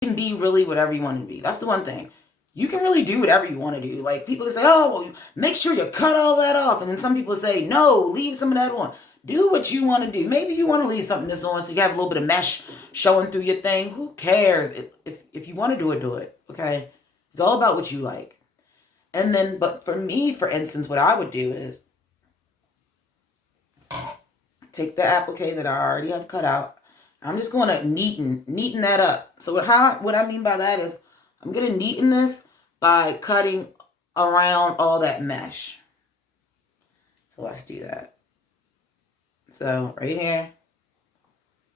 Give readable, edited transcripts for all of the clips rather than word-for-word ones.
can be really whatever you want to be. That's the one thing. You can really do whatever you want to do. Like, people can say, oh, well, make sure you cut all that off. And then some people say, no, leave some of that on. Do what you want to do. Maybe you want to leave something this on so you have a little bit of mesh showing through your thing. Who cares? If you want to do it, do it. Okay? It's all about what you like. And then, but for me, for instance, what I would do is take the applique that I already have cut out. I'm just going to neaten that up. So what I mean by that is I'm going to neaten this by cutting around all that mesh. So let's do that. So right here,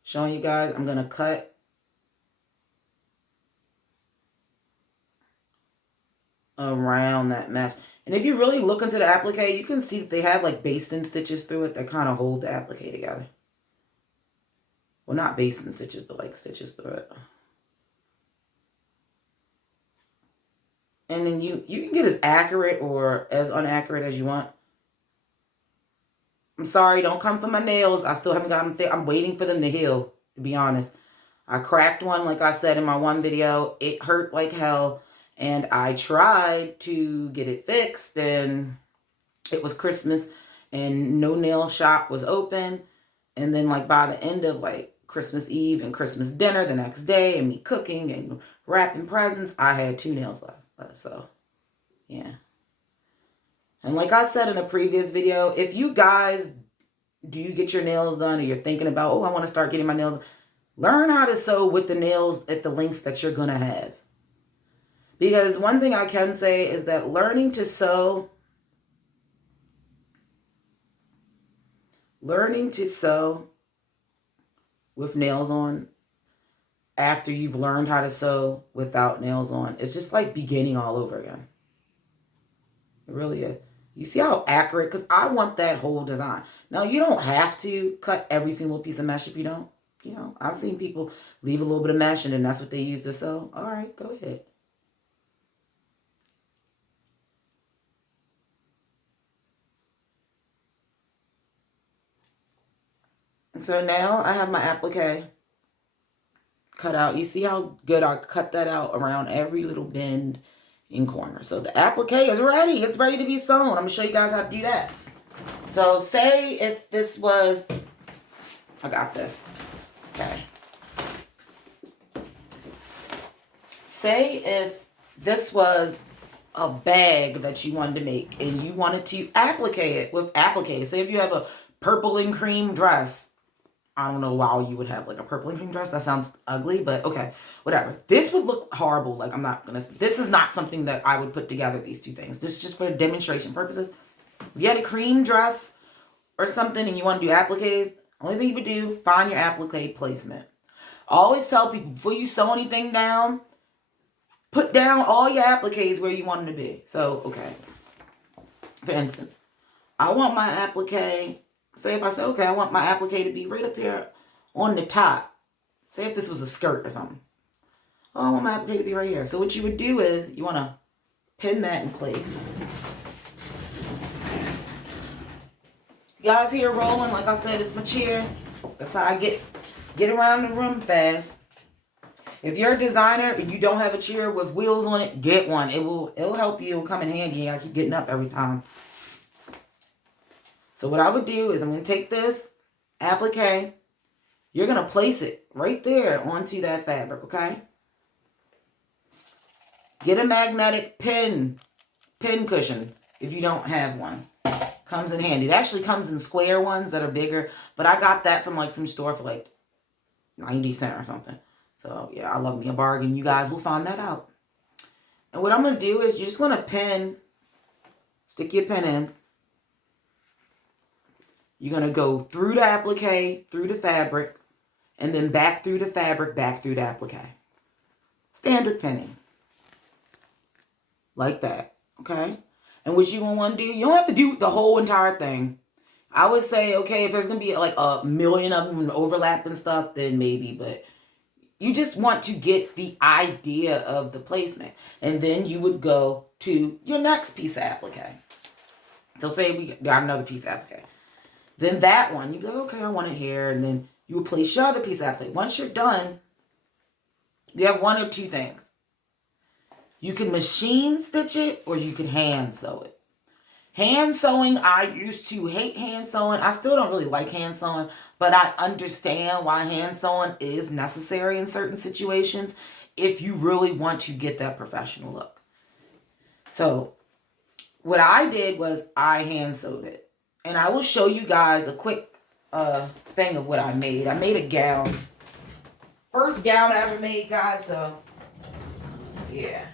showing you guys, I'm going to cut around that mesh. And if you really look into the applique, you can see that they have like basting stitches through it that kind of hold the applique together. Well, not basting stitches, but like stitches through it. And then you can get as accurate or as inaccurate as you want. I'm sorry, don't come for my nails. I still haven't got them. I'm waiting for them to heal, to be honest. I cracked one, like I said in my one video. It hurt like hell. And I tried to get it fixed. And it was Christmas. And no nail shop was open. And then like by the end of like Christmas Eve and Christmas dinner the next day, and me cooking and wrapping presents, I had 2 nails left. So, yeah. And like I said in a previous video, if you guys do get your nails done, or you're thinking about, oh, I want to start getting my nails done, learn how to sew with the nails at the length that you're going to have. Because one thing I can say is that learning to sew with nails on after you've learned how to sew without nails on, it's just like beginning all over again. It really is. You see how accurate? Because I want that whole design. Now, you don't have to cut every single piece of mesh if you don't. You know, I've seen people leave a little bit of mesh and then that's what they use to sew. All right, go ahead. And so now I have my applique cut out. You see how good I cut that out around every little bend and corner. So the applique is ready. It's ready to be sewn. I'm going to show you guys how to do that. So say if this was, I got this. Okay. Say if this was a bag that you wanted to make and you wanted to applique it with applique. Say if you have a purple and cream dress. I don't know why you would have like a purple and cream dress. That sounds ugly, but okay, whatever. This would look horrible. Like this is not something that I would put together, these two things. This is just for demonstration purposes. If you had a cream dress or something and you want to do appliques, only thing you would do, find your applique placement. I always tell people, before you sew anything down, put down all your appliques where you want them to be. So, okay. For instance, I want my applique. Say if I say, okay, I want my applique to be right up here on the top. Say if this was a skirt or something. Oh, I want my applique to be right here. So what you would do is you want to pin that in place. You guys hear rolling? Like I said, it's my chair. That's how I get around the room fast. If you're a designer and you don't have a chair with wheels on it, get one. It'll help you. It'll come in handy. I keep getting up every time. So what I would do is I'm going to take this applique. You're going to place it right there onto that fabric, okay? Get a magnetic pin cushion if you don't have one. Comes in handy. It actually comes in square ones that are bigger, but I got that from like some store for like 90 cents or something. So yeah, I love me a bargain. You guys will find that out. And what I'm going to do is you're just going to stick your pin in. You're going to go through the applique, through the fabric, and then back through the fabric, back through the applique. Standard pinning. Like that. Okay? And what you're going to want to do, you don't have to do the whole entire thing. I would say, okay, if there's going to be like a million of them overlap and stuff, then maybe. But you just want to get the idea of the placement. And then you would go to your next piece of applique. So say we got another piece of applique. Then that one, you'd be like, okay, I want it here. And then you would place your other piece of applique. Once you're done, You have one or two things. You can machine stitch it or you can hand sew it. Hand sewing, I used to hate hand sewing. I still don't really like hand sewing, but I understand why hand sewing is necessary in certain situations if you really want to get that professional look. So what I did was I hand sewed it. And I will show you guys a quick thing of what I made. I made a gown. First gown I ever made, guys, so yeah.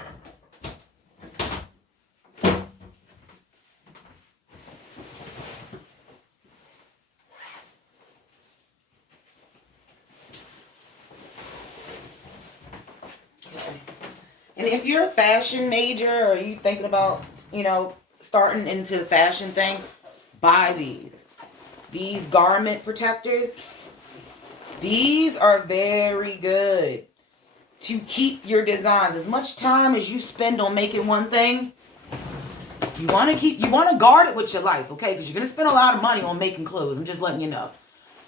And if you're a fashion major or you thinking about, starting into the fashion thing, buy these. These garment protectors. These are very good to keep your designs. As much time as you spend on making one thing, you want to guard it with your life, okay? Because you're going to spend a lot of money on making clothes. I'm just letting you know.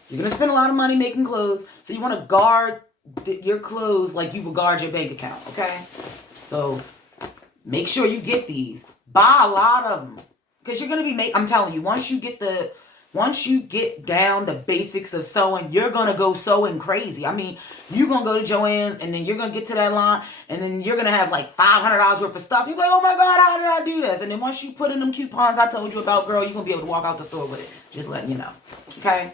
You're going to spend a lot of money making clothes, so you want to guard your clothes like you would guard your bank account, okay? So make sure you get these. Buy a lot of them, because you're going to be I'm telling you, once you get down the basics of sewing, you're going to go sewing crazy. I mean, you're going to go to Joann's, and then you're going to get to that line, and then you're going to have like $500 worth of stuff. You're like, oh my God, how did I do this? And then once you put in them coupons I told you about, girl, you're going to be able to walk out the store with it. Just letting you know. Okay?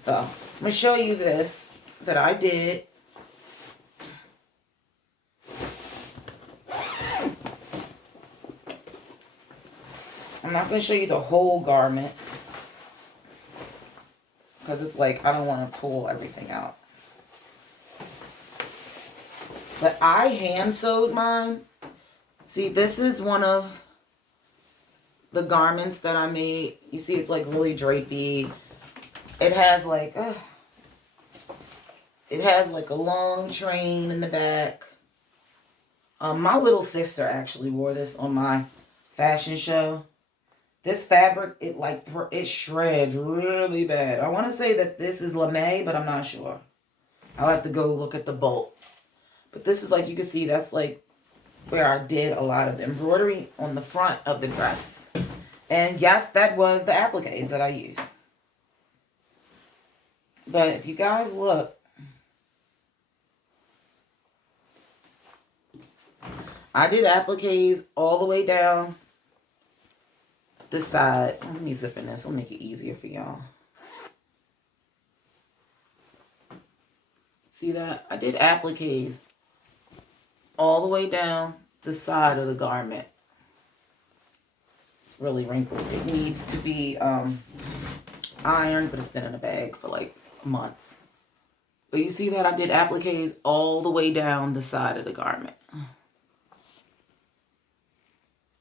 So, I'm going to show you this that I did. I'm not going to show you the whole garment, because it's like, I don't want to pull everything out. But I hand sewed mine. See, this is one of the garments that I made. You see, it's like really drapey. It has like a long train in the back. My little sister actually wore this on my fashion show. This fabric, it shreds really bad. I want to say that this is lame, but I'm not sure. I'll have to go look at the bolt. But this is like, you can see, that's like where I did a lot of the embroidery on the front of the dress. And yes, that was the appliques that I used. But if you guys look, I did appliques all the way down this side. Let me zip in this. I'll make it easier for y'all. See that? I did appliques all the way down the side of the garment. It's really wrinkled. It needs to be ironed, but it's been in a bag for like months. But you see that I did appliques all the way down the side of the garment.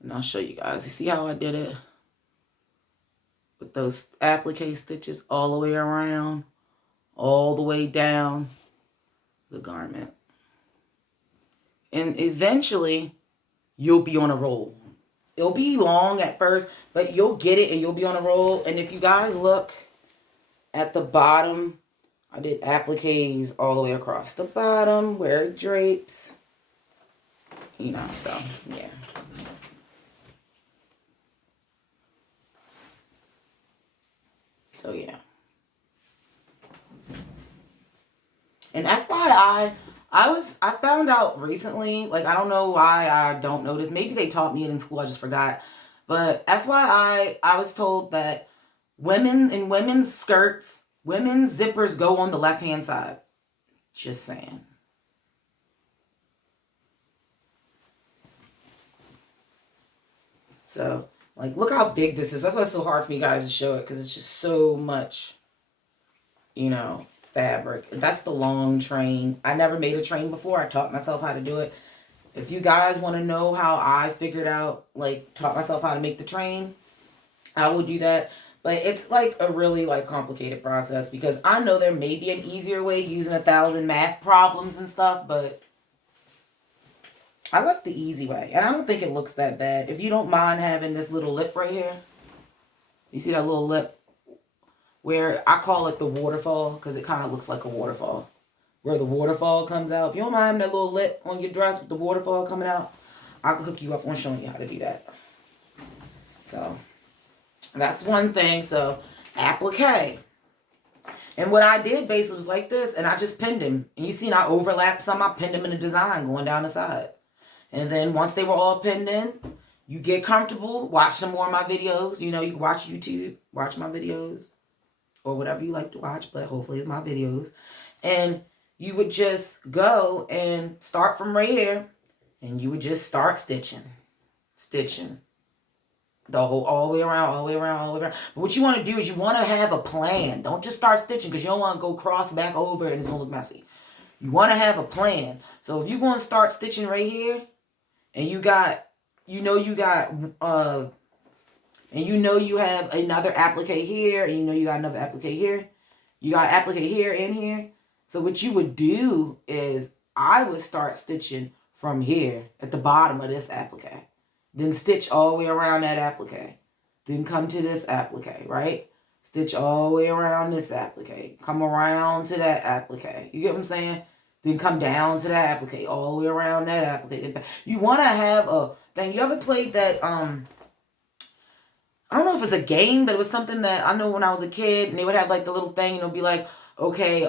And I'll show you guys. You see how I did it? With those applique stitches all the way around, all the way down the garment. And eventually, you'll be on a roll. It'll be long at first, but you'll get it and you'll be on a roll. And if you guys look at the bottom, I did appliques all the way across the bottom where it drapes. So, yeah. So, yeah. And FYI, I found out recently, like, I don't know why I don't know this. Maybe they taught me it in school, I just forgot. But FYI, I was told that women's skirts, women's zippers go on the left-hand side. Just saying. So, like, look how big this is. That's why it's so hard for me guys to show it, because it's just so much, fabric. That's the long train. I never made a train before. I taught myself how to do it. If you guys want to know how I figured out, like, taught myself how to make the train, I will do that. But it's like a really complicated process, because I know there may be an easier way using 1,000 math problems and stuff, but I like the easy way. And I don't think it looks that bad. If you don't mind having this little lip right here, you see that little lip? Where I call it the waterfall, because it kind of looks like a waterfall. where the waterfall comes out. If you don't mind that little lip on your dress with the waterfall coming out, I can hook you up on showing you how to do that. So that's one thing. So applique. And what I did basically was like this, and I just pinned him. And you seen I overlapped some, I pinned him in the design going down the side. And then once they were all pinned in, you get comfortable, watch some more of my videos. You know, you can watch YouTube, watch my videos, or whatever you like to watch, but hopefully it's my videos. And you would just go and start from right here, and you would just start stitching. The whole, all the way around, all the way around, all the way around. But what you want to do is you want to have a plan. Don't just start stitching because you don't want to go cross back over and it's going to look messy. You want to have a plan. So if you're going to start stitching right here, and you got, and you have another applique here, and you got another applique here. You got applique here and here. So what you would do is I would start stitching from here at the bottom of this applique. Then stitch all the way around that applique. Then come to this applique, right? Stitch all the way around this applique. Come around to that applique. You get what I'm saying? Then come down to that applique, all the way around that applique. You want to have a thing. You ever played that, I don't know if it's a game, but it was something that I know when I was a kid, and they would have like the little thing, and it'll be like, okay,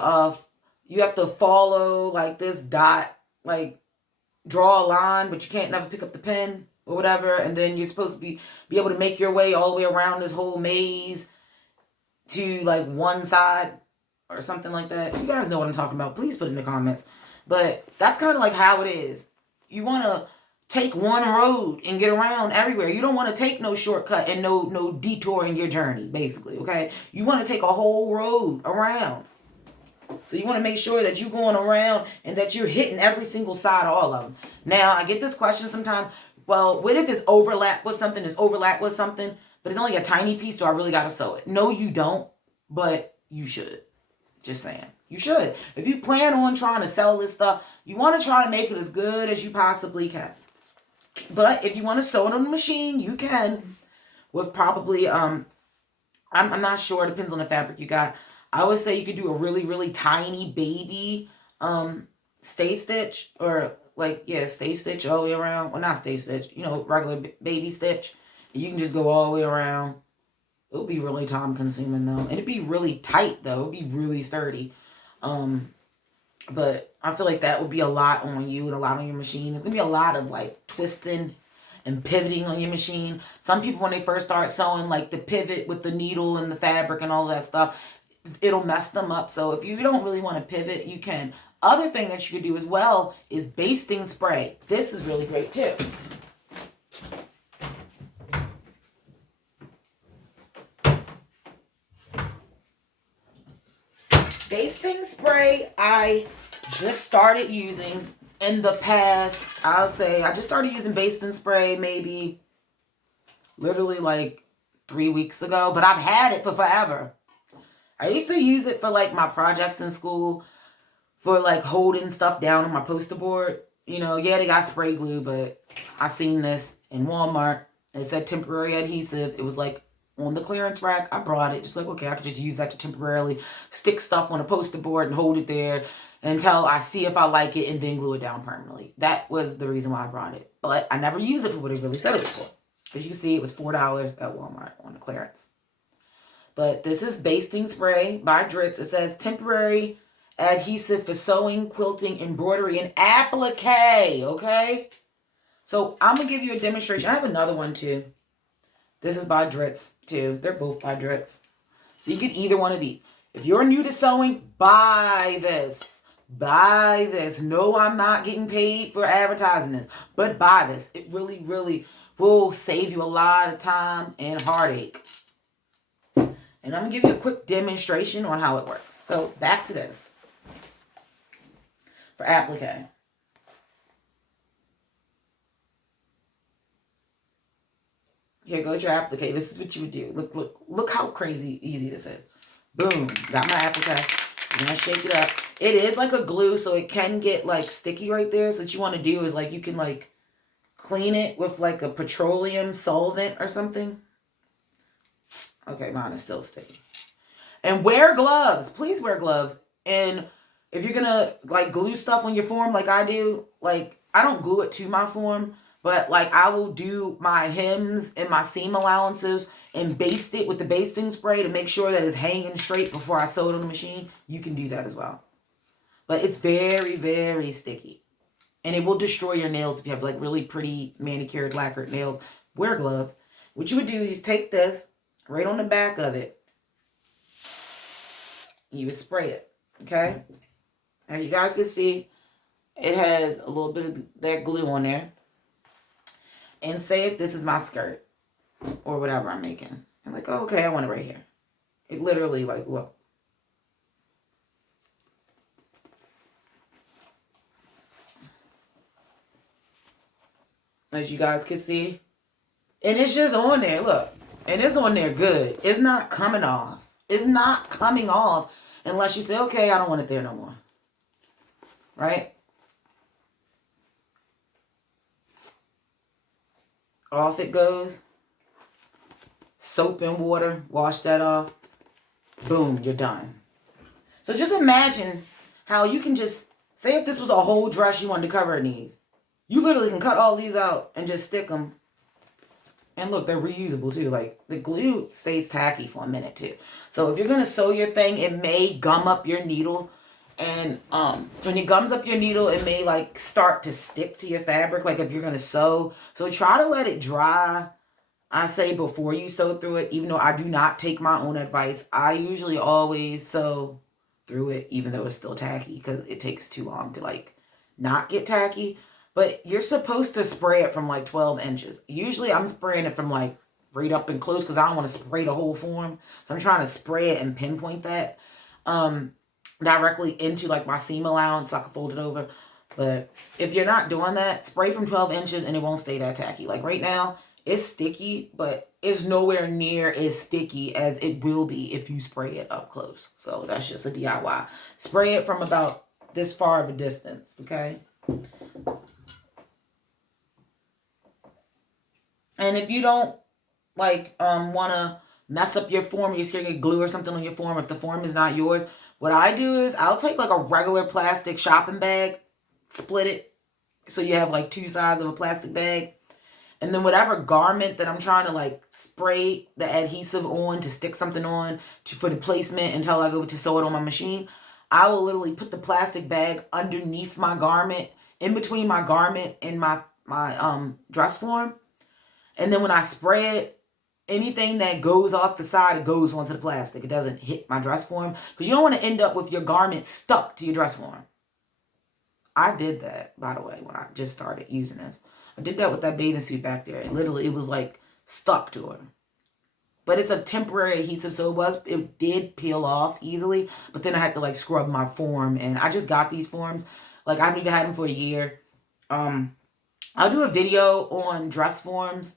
you have to follow like this dot, like draw a line, but you can't never pick up the pen or whatever, and then you're supposed to be able to make your way all the way around this whole maze to like one side or something like that. If you guys know what I'm talking about, please put it in the comments. But that's kind of like how it is. You want to take one road and get around everywhere. You don't want to take no shortcut and no detour in your journey, basically, okay? You want to take a whole road around. So you want to make sure that you're going around and that you're hitting every single side of all of them. Now, I get this question sometimes. Well, what if it's overlap with something? It's overlap with something, but it's only a tiny piece, so I really got to sew it. No, you don't, but you should. Just saying. You should. If you plan on trying to sell this stuff, you want to try to make it as good as you possibly can. But if you want to sew it on the machine, you can. With probably, I'm not sure. It depends on the fabric you got. I would say you could do a really, really tiny baby stay stitch. Or like, yeah, stay stitch all the way around. Well, not stay stitch. Regular baby stitch. You can just go all the way around. It'll be really time consuming though. And it'd be really tight though. It'd be really sturdy. But I feel like that would be a lot on you and a lot on your machine. It's going to be a lot of like twisting and pivoting on your machine. Some people, when they first start sewing, like the pivot with the needle and the fabric and all that stuff, it'll mess them up. So if you don't really want to pivot, you can. Other thing that you could do as well is basting spray. This is really great too. Basting spray, I just started using in the past, I'll say, I just started using basting spray maybe literally like 3 weeks ago, but I've had it for forever. I used to use it for like my projects in school, for like holding stuff down on my poster board. Yeah, they got spray glue, but I seen this in Walmart. It said temporary adhesive. It was like on the clearance rack. I brought it just like, okay, I could just use that to temporarily stick stuff on a poster board and hold it there until I see if I like it and then glue it down permanently. That was the reason why I brought it. But I never used it for what it really said it was for. As you can see, it was $4 at Walmart on the clearance. But this is basting spray by Dritz. It says temporary adhesive for sewing, quilting, embroidery, and applique. Okay? So I'm going to give you a demonstration. I have another one too. This is by Dritz too. They're both by Dritz. So you get either one of these. If you're new to sewing, buy this. Buy this. No, I'm not getting paid for advertising this. But buy this. It really, really will save you a lot of time and heartache. And I'm going to give you a quick demonstration on how it works. So back to this. For applique. Here goes your applique. This is what you would do. Look how crazy easy this is. Boom. Got my applique. I'm going to shake it up. It is like a glue, so it can get like sticky right there. So what you want to do is like you can like clean it with like a petroleum solvent or something. Okay, mine is still sticky. And wear gloves. Please wear gloves. And if you're gonna like glue stuff on your form like I do, like I don't glue it to my form, but like I will do my hems and my seam allowances and baste it with the basting spray to make sure that it's hanging straight before I sew it on the machine. You can do that as well. But it's very, very sticky. And it will destroy your nails if you have like really pretty manicured, lacquered nails. Wear gloves. What you would do is take this right on the back of it. You would spray it. Okay? As you guys can see, it has a little bit of that glue on there. And say if this is my skirt or whatever I'm making. I'm like, oh, okay, I want it right here. It literally, like, look. As you guys can see. And it's just on there, look. And it's on there good. It's not coming off. It's not coming off unless you say, okay, I don't want it there no more. Right? Off it goes. Soap and water. Wash that off. Boom, you're done. So just imagine how you can just, say if this was a whole dress you wanted to cover her knees. You literally can cut all these out and just stick them. And look, they're reusable too. Like, the glue stays tacky for a minute too. So if you're going to sew your thing, it may gum up your needle. And when it gums up your needle, it may like start to stick to your fabric. Like if you're going to sew. So try to let it dry. I say before you sew through it, even though I do not take my own advice. I usually always sew through it, even though it's still tacky. Because it takes too long to like not get tacky. But you're supposed to spray it from like 12 inches. Usually I'm spraying it from like right up and close because I don't want to spray the whole form. So I'm trying to spray it and pinpoint that directly into like my seam allowance so I can fold it over. But if you're not doing that, spray from 12 inches and it won't stay that tacky. Like right now, it's sticky, but it's nowhere near as sticky as it will be if you spray it up close. So that's just a DIY. Spray it from about this far of a distance, okay? And if you don't like want to mess up your form, you're scared to get glue or something on your form, if the form is not yours, what I do is I'll take like a regular plastic shopping bag, split it so you have like two sides of a plastic bag. And then whatever garment that I'm trying to like spray the adhesive on to stick something on for the placement until I go to sew it on my machine, I will literally put the plastic bag underneath my garment, in between my garment and my dress form. And then when I spray it, anything that goes off the side, it goes onto the plastic. It doesn't hit my dress form. Because you don't want to end up with your garment stuck to your dress form. I did that, by the way, when I just started using this. I did that with that bathing suit back there. And literally, it was like stuck to her. But it's a temporary adhesive, so it did peel off easily. But then I had to like scrub my form. And I just got these forms. Like, I haven't even had them for a year. I'll do a video on dress forms.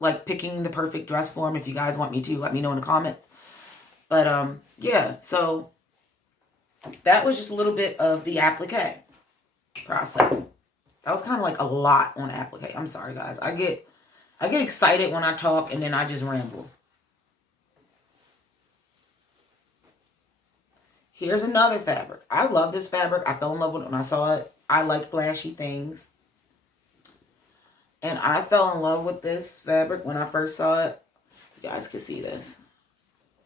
Like picking the perfect dress form. If you guys want me to, let me know in the comments. But yeah, so that was just a little bit of the applique process. That was kind of like a lot on applique. I'm sorry, guys. I get excited when I talk and then I just ramble. Here's another fabric. I love this fabric. I fell in love with it when I saw it. I like flashy things. And I fell in love with this fabric when I first saw it. You guys can see this.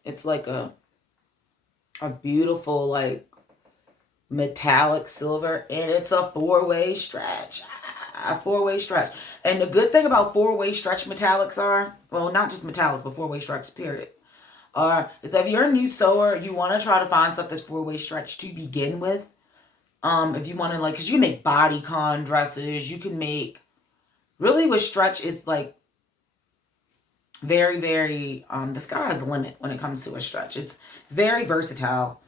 It's like a beautiful, like, metallic silver. And it's a four-way stretch. A four-way stretch. And the good thing about four-way stretch metallics are, well, not just metallics, but four-way stretch, period, is that if you're a new sewer, you want to try to find stuff that's four-way stretch to begin with. If you want to, like, because you can make bodycon dresses. You can make... Really, with stretch, it's like very, very, the sky's the limit when it comes to a stretch. It's very versatile.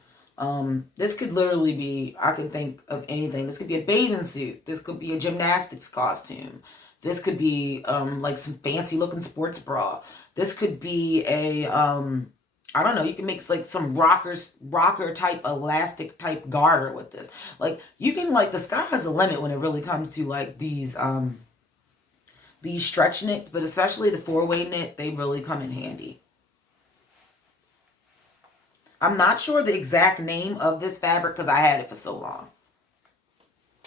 This could literally be, I can think of anything. This could be a bathing suit. This could be a gymnastics costume. This could be, like some fancy looking sports bra. This could be a, I don't know, you can make like some rocker type, elastic type garter with this. Like, you can, like, the sky's the limit when it really comes to, like, these stretch knits, but especially the four-way knit, they really come in handy. I'm not sure the exact name of this fabric because I had it for so long.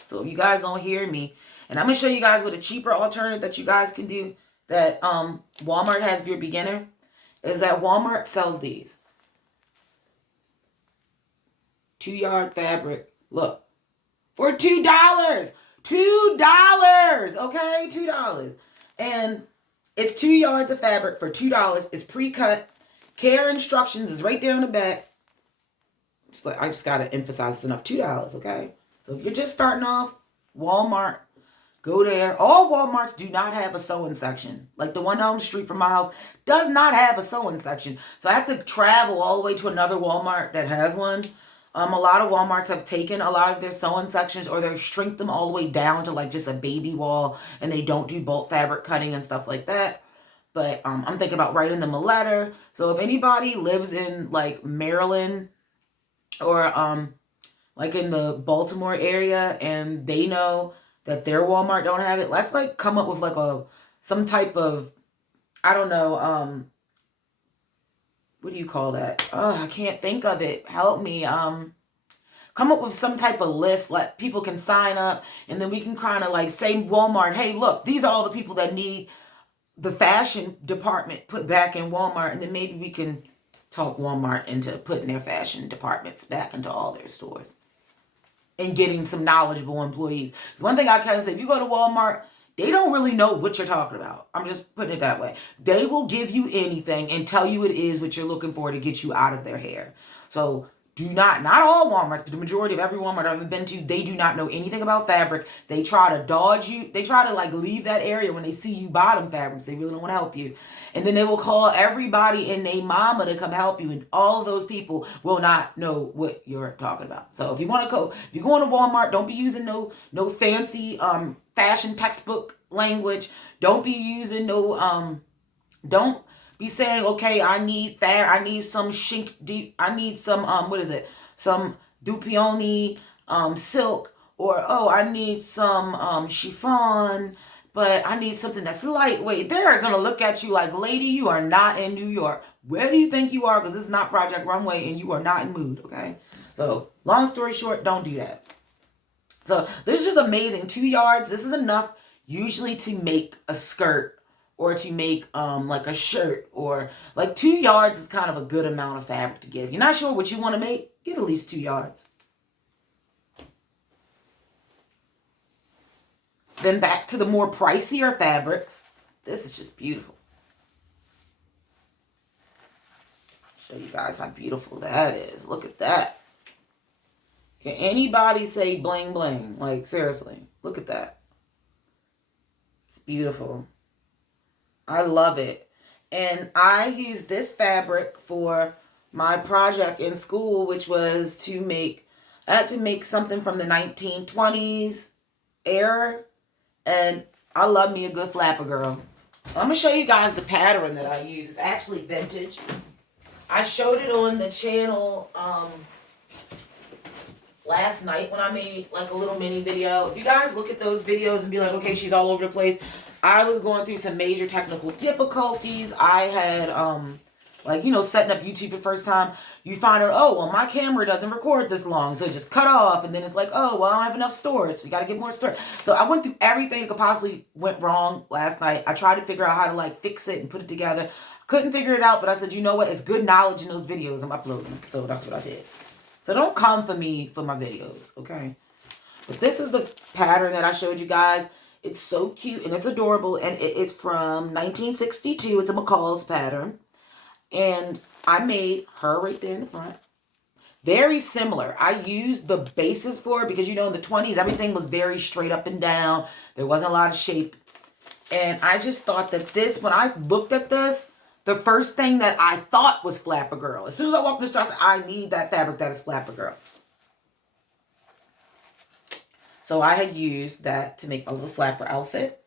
So if you guys don't hear me, and I'm going to show you guys what a cheaper alternative that you guys can do that Walmart has if you're a beginner, is that Walmart sells these. 2-yard fabric. Look. For $2. $2. Okay? $2. And it's 2 yards of fabric for $2. It's pre-cut. Care instructions is right there on the back. I just got to emphasize it's enough. $2. Okay? So if you're just starting off, Walmart, go there. All Walmarts do not have a sewing section. Like the one down the street from my house does not have a sewing section. So I have to travel all the way to another Walmart that has one. A lot of Walmarts have taken a lot of their sewing sections, or they shrink them all the way down to like just a baby wall, and they don't do bulk fabric cutting and stuff like that. But I'm thinking about writing them a letter. So if anybody lives in like Maryland or like in the Baltimore area and they know that their Walmart don't have it, let's like come up with like some type of, I don't know, what do you call that? Oh, I can't think of it. Help me. Come up with some type of list, let people can sign up, and then we can kind of like say Walmart, hey, look, these are all the people that need the fashion department put back in Walmart, and then maybe we can talk Walmart into putting their fashion departments back into all their stores and getting some knowledgeable employees. Because one thing I can say, if you go to Walmart, they don't really know what you're talking about. I'm just putting it that way. They will give you anything and tell you it is what you're looking for to get you out of their hair. So do not all Walmarts, but the majority of every Walmart I've ever been to, they do not know anything about fabric. They try to dodge you. They try to like leave that area when they see you bottom fabrics. They really don't want to help you. And then they will call everybody and their mama to come help you. And all of those people will not know what you're talking about. So if you want to go, if you're going to Walmart, don't be using no fancy fashion textbook language. Don't be using don't be saying, okay, I need some some Dupioni silk, or oh, I need some chiffon, but I need something that's lightweight. They're gonna look at you like, lady, you are not in New York. Where do you think you are? Because this is not Project Runway and you are not in mood, okay? So long story short, don't do that. So this is just amazing. 2 yards, this is enough usually to make a skirt or to make like a shirt, or like 2 yards is kind of a good amount of fabric to get. If you're not sure what you want to make, get at least 2 yards. Then back to the more pricier fabrics. This is just beautiful. Show you guys how beautiful that is. Look at that. Can anybody say bling bling? Like seriously, look at that. It's beautiful. I love it. And I used this fabric for my project in school, which was to make, I had to make something from the 1920s era. And I love me a good flapper girl. I'm going to show you guys the pattern that I use. It's actually vintage. I showed it on the channel last night when I made like a little mini video. If you guys look at those videos and be like, okay, she's all over the place. I was going through some major technical difficulties. I had, like, you know, setting up YouTube the first time. You find out, oh, well, my camera doesn't record this long. So it just cut off. And then it's like, oh, well, I don't have enough storage. So you got to get more storage. So I went through everything that could possibly went wrong last night. I tried to figure out how to, like, fix it and put it together. Couldn't figure it out. But I said, you know what? It's good knowledge in those videos. I'm uploading them. So that's what I did. So don't come for me for my videos, okay? But this is the pattern that I showed you guys. It's so cute and it's adorable, and it's from 1962. It's a McCall's pattern, and I made her right there in the front. Very similar. I used the basis for it because, you know, in the 20s, everything was very straight up and down. There wasn't a lot of shape, and I just thought that this, when I looked at this, the first thing that I thought was Flapper Girl. As soon as I walked in the store, I said, I need that fabric that is Flapper Girl. So I had used that to make a little flapper outfit.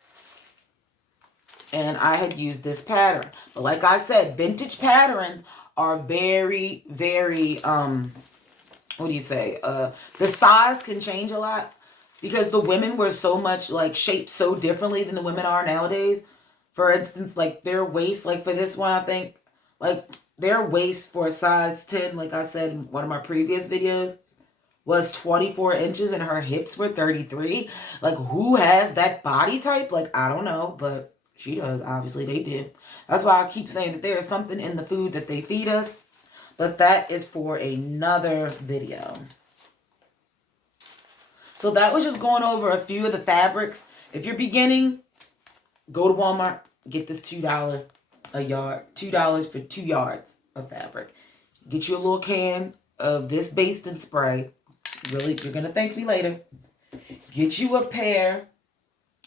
And I had used this pattern. But like I said, vintage patterns are very, very, what do you say? The size can change a lot because the women were so much like shaped so differently than the women are nowadays. For instance, like their waist, like for this one, I think, like their waist for a size 10, like I said in one of my previous videos, was 24 inches and her hips were 33. Like, who has that body type? Like, I don't know, but she does. Obviously, they do. That's why I keep saying that there is something in the food that they feed us. But that is for another video. So that was just going over a few of the fabrics. If you're beginning, go to Walmart, get this $2 a yard, $2 for 2 yards of fabric. Get you a little can of this basting spray. Really, you're going to thank me later. Get you a pair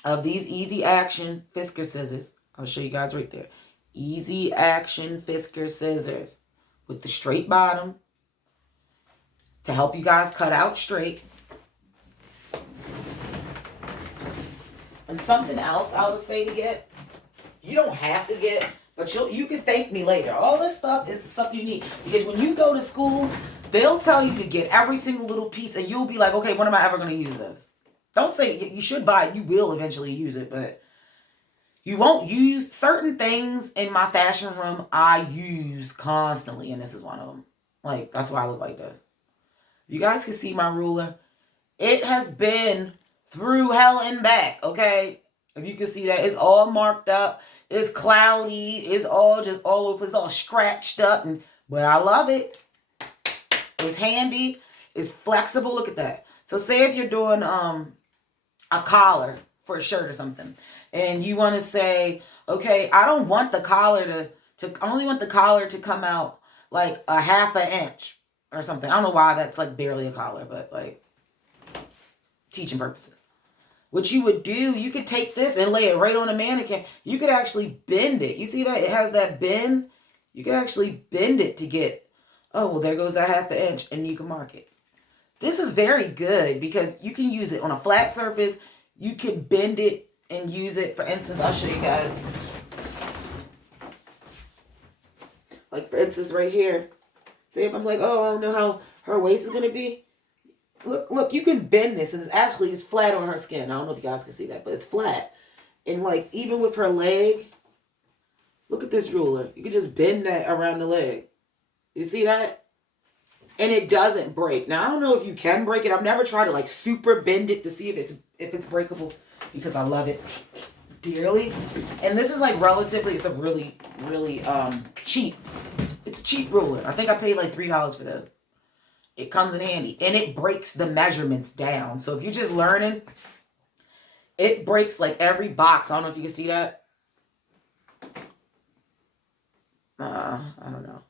of these Easy Action Fisker scissors. I'll show you guys right there. Easy Action Fisker scissors with the straight bottom to help you guys cut out straight. And something else I would say to get, you don't have to get, but you can thank me later. All this stuff is the stuff you need. Because when you go to school, they'll tell you to get every single little piece, and you'll be like, okay, when am I ever going to use this? Don't say you should buy it. You will eventually use it, but you won't use certain things in my fashion room. I use constantly, and this is one of them. Like, that's why I look like this. You guys can see my ruler. It has been through hell and back, okay? If you can see that, it's all marked up. It's cloudy. It's all just all over. It's all scratched up, but I love it. It's handy. It's flexible. Look at that. So say if you're doing a collar for a shirt or something, and you want to say, okay, I don't want the collar I only want the collar to come out like a half an inch or something. I don't know why that's like barely a collar, but like teaching purposes. What you would do, you could take this and lay it right on a mannequin. You could actually bend it. You see that? It has that bend. You could actually bend it to get, oh, well, there goes that half an inch, and you can mark it. This is very good because you can use it on a flat surface. You can bend it and use it. For instance, I'll show you guys. Like, for instance, right here. Say if I'm like, oh, I don't know how her waist is going to be. Look, you can bend this, and it's flat on her skin. I don't know if you guys can see that, but it's flat. And like, even with her leg, look at this ruler. You can just bend that around the leg. You see that? And it doesn't break. Now, I don't know if you can break it. I've never tried to like super bend it to see if it's breakable, because I love it dearly. And this is like relatively, it's a really, really cheap. It's a cheap ruler. I think I paid like $3 for this. It comes in handy, and it breaks the measurements down. So if you're just learning, it breaks like every box. I don't know if you can see that. I don't know.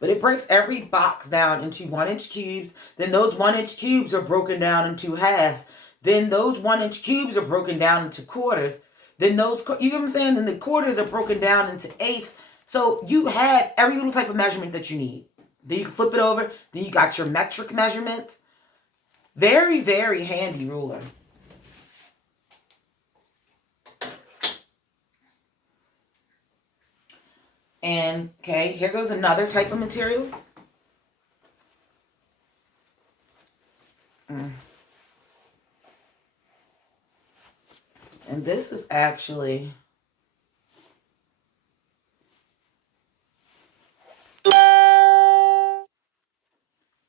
But it breaks every box down into 1-inch cubes. Then those 1-inch cubes are broken down into halves. Then those 1-inch cubes are broken down into quarters. Then those, you know what I'm saying? Then the quarters are broken down into eighths. So you have every little type of measurement that you need. Then you can flip it over. Then you got your metric measurements. Very, very handy ruler. And, okay, here goes another type of material. And this is actually...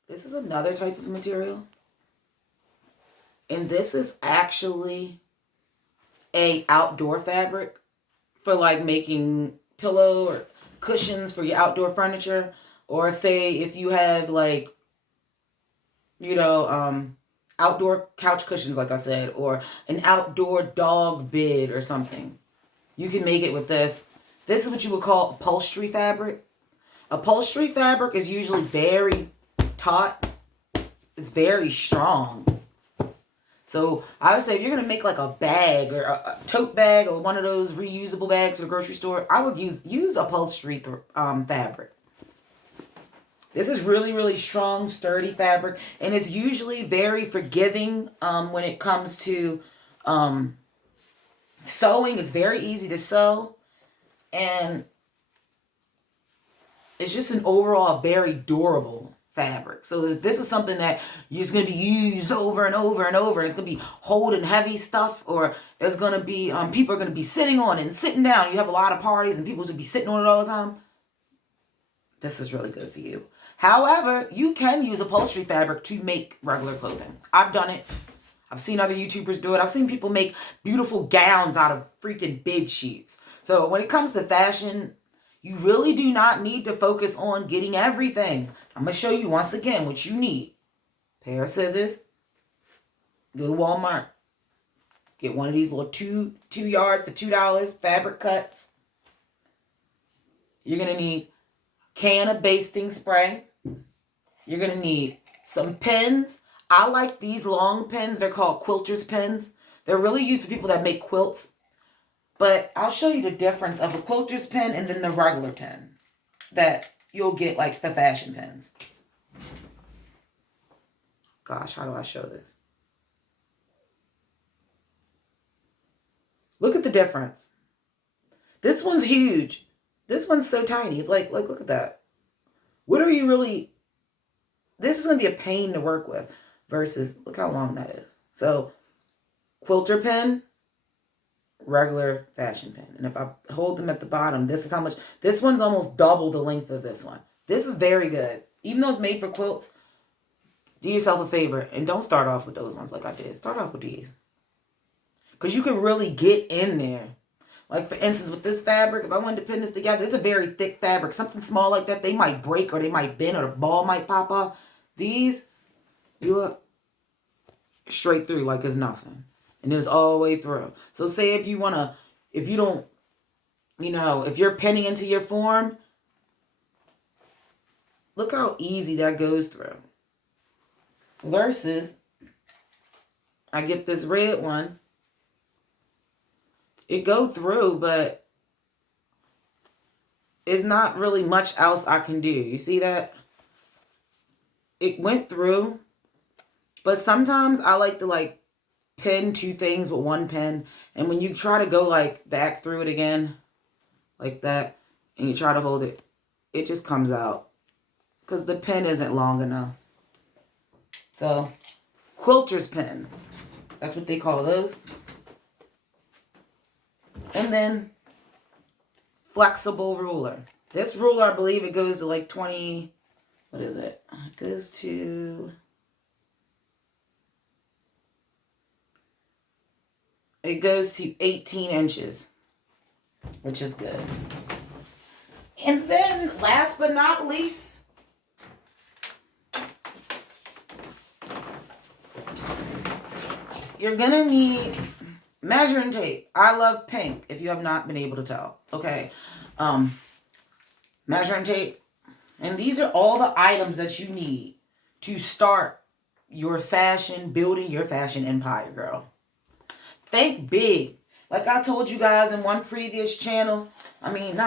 This is another type of material. And this is actually a outdoor fabric for like making pillow or cushions for your outdoor furniture. Or say if you have like, you know, outdoor couch cushions, like I said, or an outdoor dog bed or something. You can make it with this. This is what you would call upholstery fabric. Upholstery fabric is usually very taut. It's very strong. So I would say if you're going to make like a bag or a tote bag or one of those reusable bags for the grocery store, I would use upholstery fabric. This is really, really strong, sturdy fabric. And it's usually very forgiving when it comes to sewing. It's very easy to sew. And it's just an overall very durable fabric. So this is something that is going to be used over and over and over. It's going to be holding heavy stuff, or it's going to be, people are going to be sitting on it and sitting down. You have a lot of parties and people should be sitting on it all the time. this is really good for you. However, you can use upholstery fabric to make regular clothing. I've done it. I've seen other YouTubers do it. I've seen people make beautiful gowns out of freaking bed sheets. So when it comes to fashion, you really do not need to focus on getting everything. I'm going to show you once again what you need. Pair of scissors. Go to Walmart. Get one of these little two yards for $2 fabric cuts. You're going to need a can of basting spray. You're going to need some pins. I like these long pins. They're called quilter's pins. They're really used for people that make quilts. But I'll show you the difference of a quilter's pin and then the regular pin that you'll get like the fashion pins. Gosh, how do I show this? Look at the difference. This one's huge. This one's so tiny. It's like look at that. What are you really... This is going to be a pain to work with versus, look how long that is. So, quilter pin, regular fashion pin. And if I hold them at the bottom, this is how much... This one's almost double the length of this one. This is very good. Even though it's made for quilts, do yourself a favor and don't start off with those ones like I did. Start off with these. Because you can really get in there. Like, for instance, with this fabric, if I wanted to pin this together, it's a very thick fabric. Something small like that, they might break or they might bend or the ball might pop off. These, you look straight through like it's nothing. And it's all the way through. So say if you want to, if you don't, you know, if you're pinning into your form, look how easy that goes through. Versus, I get this red one. It go through, but it's not really much else I can do. You see that? It went through, but sometimes I like to like pin two things with one pin. And when you try to go like back through it again, like that, and you try to hold it, it just comes out because the pin isn't long enough. So, quilter's pins, that's what they call those. And then flexible ruler. This ruler, I believe it goes to like 20, what is it? It goes to, it goes to 18 inches, which is good. And then last but not least, you're gonna need measuring tape. I love pink, if you have not been able to tell. Okay. Measuring tape. And these are all the items that you need to start your fashion, building your fashion empire, girl. Think big. Like I told you guys in one previous channel, I mean, not